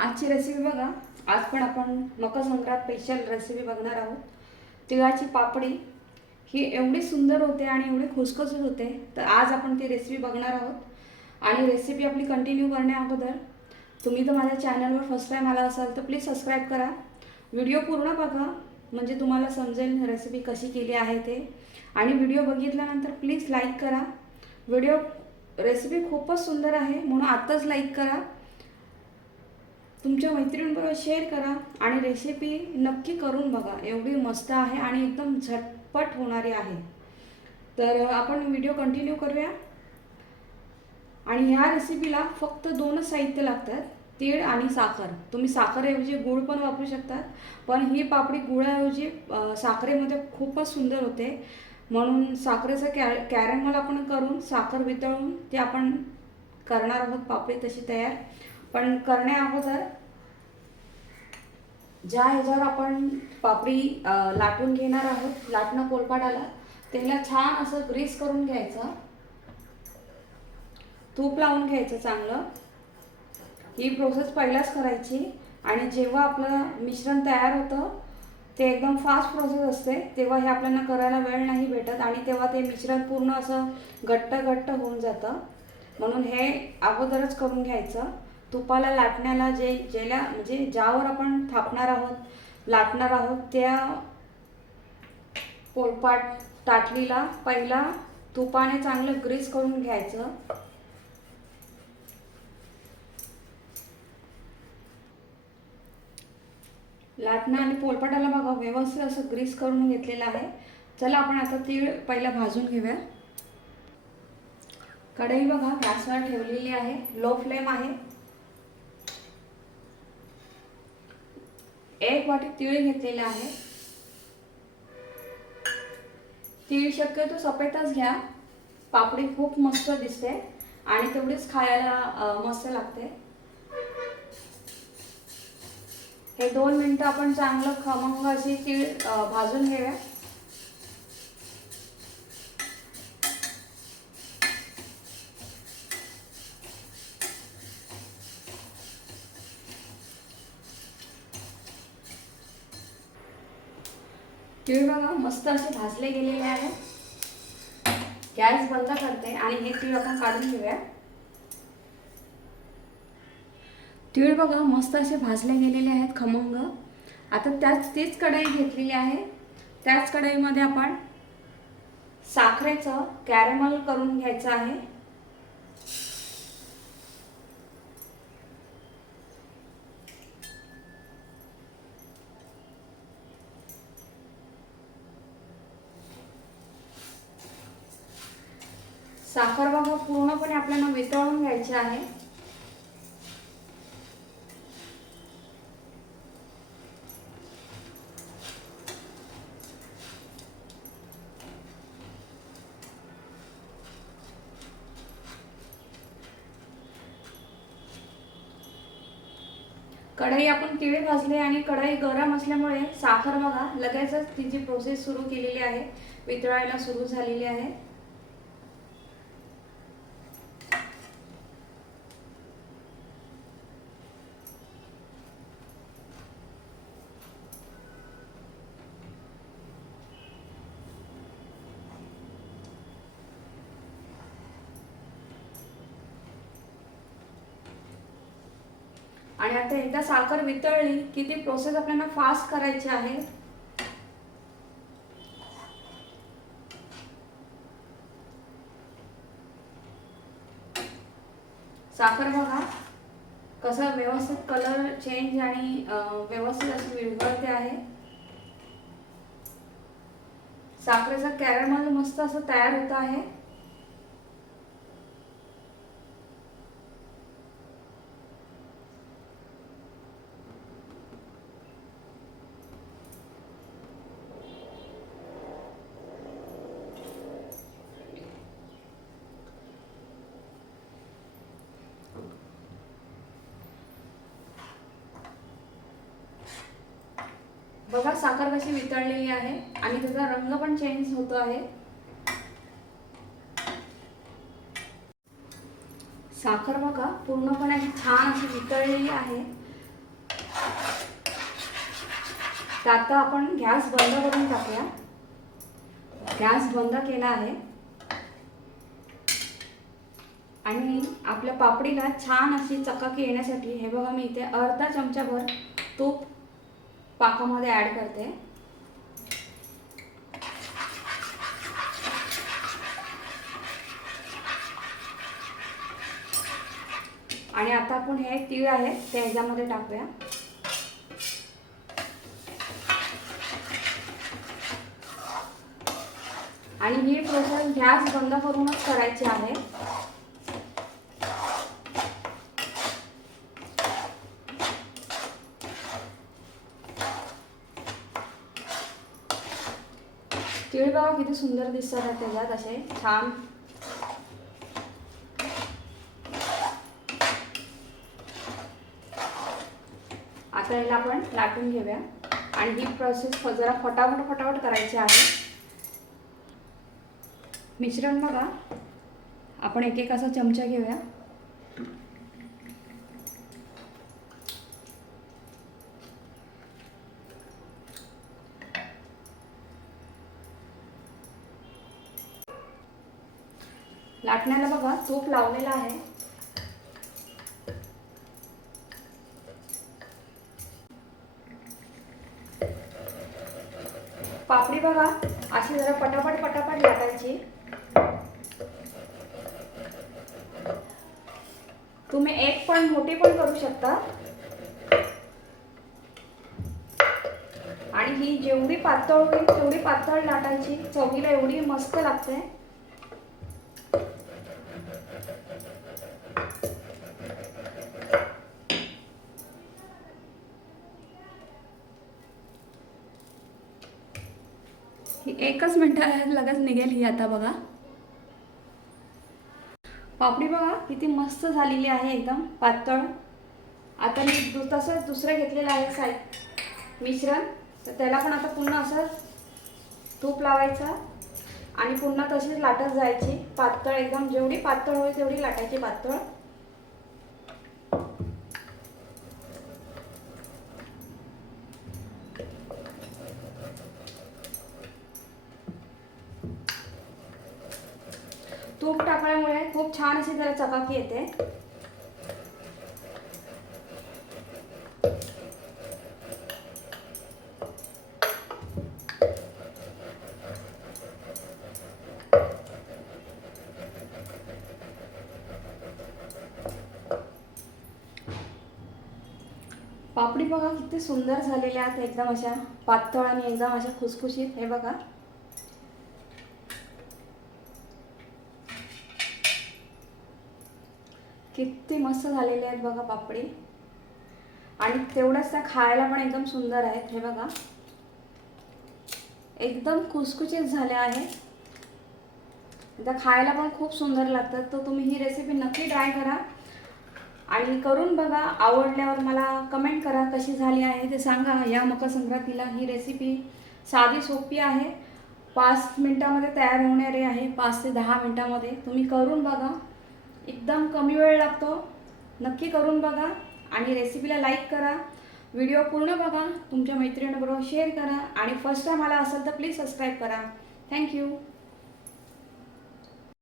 आजची रेसिपी बघा. आज पण आपण मकर संक्रांत स्पेशल रेसिपी बघणार आहोत. तिळाची पापडी ही एवढी सुंदर होते आणि एवढी खुसखुशीत होते. तर आज आपण ती रेसिपी बघणार आहोत. आणि रेसिपी आपली कंटिन्यू करण्या अगोदर तुम्ही तर माझ्या चॅनलवर फर्स्ट टाईम आला असाल तर प्लीज सबस्क्राईब करा. व्हिडिओ पूर्ण बघा. म्हणजे तुम्हाला समजेल रेसिपी कशी केली आहे ते. आणि व्हिडिओ बघितल्यानंतर प्लीज लाईक करा. व्हिडिओ रेसिपी खूपच सुंदर आहे. म्हणून आत्ताच लाईक करा. तुमच्या मैत्रिणींबरोबर शेअर करा आणि रेसिपी नक्की करून बघा. एवढी मस्त आहे आणि एकदम झटपट होणारी आहे. तर आपण व्हिडिओ कंटिन्यू करूया. आणि ह्या रेसिपीला फक्त दोनच साहित्य लागतात. तीळ आणि साखर. तुम्ही साखरेऐवजी गूळ पण वापरू शकतात. पण ही पापडी गुळाऐवजी साखरेमध्ये खूपच सुंदर होते. म्हणून साखरेचं कॅ कॅरेमल आपण करून साखर वितळून ते आपण करणार आहोत पापडी तशी तयार. पण करण्या अगोदर ज्या ह्याच्यावर आपण पापडी लाटून घेणार आहोत लाटणं पोलपाटाला त्याला छान असं ग्रीस करून घ्यायचं. तूप लावून घ्यायचं चांगलं. ही प्रोसेस पहिलाच करायची. आणि जेव्हा आपलं मिश्रण तयार होतं ते एकदम फास्ट प्रोसेस असते तेव्हा हे आपल्याला करायला वेळ नाही भेटत आणि तेव्हा ते मिश्रण पूर्ण असं घट्ट घट्ट होऊन जातं. म्हणून हे अगोदरच करून घ्यायचं. तुपाला लाटण्याला जे ज्याला म्हणजे ज्यावर आपण थापणार आहोत लाटणार आहोत त्या पोलपाट ताटलीला पहिला तुपाने चांगलं ग्रीस करून घ्यायचं. लाटणं आणि पोलपाटाला बघा व्यवस्थित असं ग्रीस करून घेतलेलं आहे. चला आपण आता तीळ पहिला भाजून घेऊया. कढई बघा गॅसवर ठेवलेली आहे. लो फ्लेम आहे एक वाटी तीळ घेतलेले आहे. तीळ शक्यतो सफेदच घ्या. पापडी खूप मस्त दिसते आणि तेवढीच खायला मस्त लागते. हे दोन मिनटं आपण चांगलं खमंग अशी तीळ भाजून घेऊया. तिळ बघा मस्त असे भाजले गेलेले आहेत गॅस बंद करते आणि हे तीळ आपण काढून घेऊया. तीळ बघा मस्त असे भाजले गेलेले आहेत खमंग. आता त्याच तीच कढई घेतलेली आहे. त्याच कढईमध्ये आपण साखरेचं कॅरेमल करून घ्यायचं आहे. साखर बाबा पूर्णपणे आपल्याला वितळून घ्यायची आहे. कढई आपण तिळे भाजले आणि कढई गरम असल्यामुळे साखर बघा लगेचच तिची प्रोसेस सुरू केलेली आहे. वितळायला सुरू झालेली आहे. आणि आता एकदा साखर वितळली की ती प्रोसेस आपल्याला फास्ट करायची आहे. साखर बघा कसं व्यवस्थित कलर चेंज आणि व्यवस्थित अशी विरघळते आहे. साखरेचा कॅरमल मस्त असं तयार होत आहे. बघा साखर कशी वितळलेली आहे आणि त्याचा रंग पण चेंज होतो आहे. साखर बघा पूर्णपणे छान अशी वितळलेली आहे. तर आता आपण गॅस बंद करून टाकूया. गॅस बंद केला आहे. आणि आपल्या पापडीला छान अशी चकाकी येण्यासाठी हे बघा मी इथे अर्धा चमचाभर तूप पाकामध्ये ॲड करते. आणि आता आपण हे तीळ आहे ते ह्याच्यामध्ये टाकूया. आणि ही प्रोसेस गॅस बंद करूनच करायची आहे. तीळ बघा किती सुंदर दिसतात आहेत त्याच्यात असे छान. आता याला आपण लाटून घेऊया. आणि ही प्रोसेस जरा फटाफट फटाफट करायची आहे. मिश्रण बघा. आपण एक एक असा चमचा घेऊया. लाटण्याला बघा तूप लावलेला आहे. पापडी बघा अशी जरा पटापट पटापट लाटायची. तुम्ही एक पण मोठी पण करू शकता. आणि ही जेवढी पातळ होईल तेवढी पातळ लाटायची. चवीला एवढी मस्त लागते. एकच मिनटं लगेच निघेल ही आता बघा. पापडी बघा किती मस्त झालेली आहे एकदम पातळ. आता मी दु तसंच दुसरं घेतलेलं आहे साई मिश्रण. तर त्याला पण आता पुन्हा असं तूप लावायचा. आणि पुन्हा तशीच लाटत जायची. पातळ एकदम जेवढी पातळ होईल तेवढी लाटायची पातळ तूप टाकल्यामुळे खूप छान अशी जरा चपाती येते. पापडी बघा किती सुंदर झालेल्या आहेत एकदम अशा पातळ आणि एकदम अशा खुसखुशीत. हे बघा. किती मस्त झालेले आहेत बघा पापडी. आणि तेवढ्याच त्या खायला पण एकदम सुंदर आहेत हे बघा. एकदम कुसकुचीत झाल्या आहेत त्या खायला पण खूप सुंदर लागतात तर तुम्ही ही रेसिपी नक्की ट्राय करा. आणि करून बघा आवडल्यावर मला कमेंट करा कशी झाली आहे ते सांगा. या मकर संक्रांतीला ही रेसिपी साधी सोपी आहे. पाच मिनटामध्ये तयार होणारी आहे पाच ते दहा मिनटामध्ये. तुम्ही करून बघा. एकदम कमी वेळ लागतो. नक्की करून बघा आणि रेसिपीला लाईक करा. व्हिडिओ पूर्ण बघा. तुमच्या मैत्रिणीबरोबर शेअर करा. आणि फर्स्ट टाईम आला असेल तर प्लीज सबस्क्राईब करा. थँक्यू